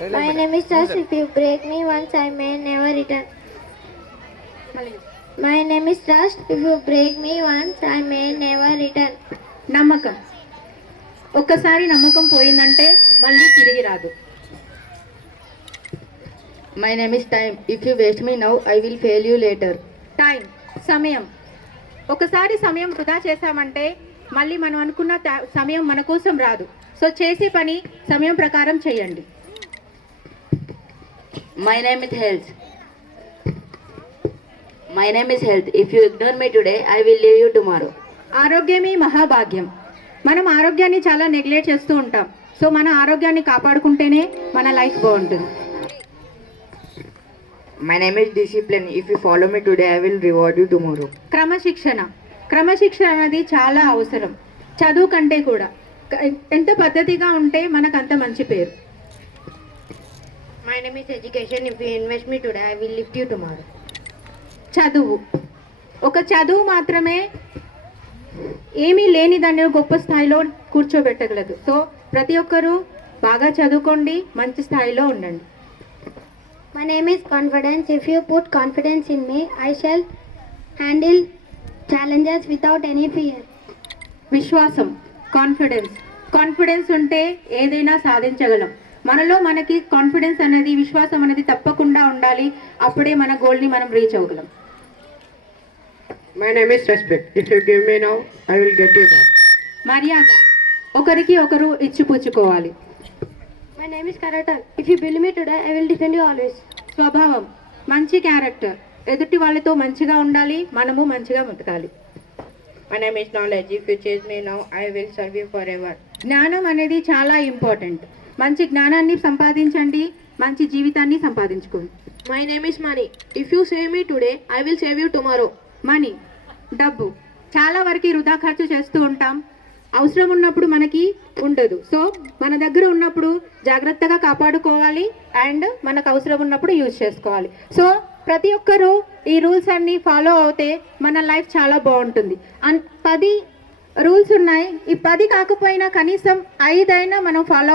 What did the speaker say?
My name is Josh. If you break me once, I may never return. My name is Trust. If you break me once, I may never return. నమ్మకం. ఒక్కసారి నమ్మకం పోయిందంటే మళ్ళీ తిరిగి రాదు. My name is Time. If you waste me now, I will fail you later. Time, సమయం. ఒకసారి సమయం వృధా చేశామంటే మళ్ళీ మనం అనుకున్న సమయం మన కోసం రాదు. సో చేసే పని సమయం ప్రకారం చేయండి. My name is Health. My name is Health. If you ignore me today, I will leave you tomorrow. ఆరోగ్యమే మహాభాగ్యం. మనం ఆరోగ్యాన్ని చాలా నెగ్లెక్ట్ చేస్తూ ఉంటాం. సో మన ఆరోగ్యాన్ని కాపాడుకుంటేనే మన లైఫ్ బాగుంటుంది. My name is Discipline. If you follow me today, I will reward you tomorrow. క్రమశిక్షణ. క్రమశిక్షణ అనేది చాలా అవసరం. చదువు కంటే కూడా ఎంత పద్ధతిగా ఉంటే మనకు అంత మంచి పేరు. My name is Education. If you invest me today, I will lift you tomorrow. చదువు. ఒక చదువు మాత్రమే ఏమీ లేని దాన్ని గొప్ప స్థాయిలో కూర్చోబెట్టగలదు. సో ప్రతి ఒక్కరూ బాగా చదువుకోండి, మంచి స్థాయిలో ఉండండి. My name is Confidence. If you put confidence in me, I shall handle challenges without any fear. విశ్వాసం, కాన్ఫిడెన్స్. కాన్ఫిడెన్స్ ఉంటే ఏదైనా సాధించగలం. మనలో మనకి కాన్ఫిడెన్స్ అనేది, విశ్వాసం అనేది తప్పకుండా ఉండాలి. అప్పుడే మన గోల్ని మనం reach అవ్వగలం. My name is Respect. If you give me now, I will get you back. మర్యాద. ఒకరికి ఒకరు ఇచ్చిపుచ్చుకోవాలి. My name is Character. If you build me today, I will defend you always. స్వభావం, మంచి క్యారెక్టర్. ఎదుటి వాళ్ళతో మంచిగా ఉండాలి, మనము మంచిగా బతకాలి. My name is Knowledge. If you chase me now, I will serve you forever. జ్ఞానం అనేది చాలా ఇంపార్టెంట్. మంచి జ్ఞానాన్ని సంపాదించండి, మంచి జీవితాన్ని సంపాదించుకోండి. My name is Money. If you save me today, I will save you tomorrow. Money, డబ్బు. చాలా వరకు వృధా ఖర్చు చేస్తూ ఉంటాం. అవసరం ఉన్నప్పుడు మనకి ఉండదు. సో మన దగ్గర ఉన్నప్పుడు జాగ్రత్తగా కాపాడుకోవాలి అండ్ మనకు అవసరం ఉన్నప్పుడు యూజ్ చేసుకోవాలి. సో ప్రతి ఒక్కరూ ఈ రూల్స్ అన్నీ ఫాలో అవుతే మన లైఫ్ చాలా బాగుంటుంది. 10 రూల్స్ ఉన్నాయి. ఈ 10 కాకపోయినా కనీసం 5 అయినా మనం ఫాలో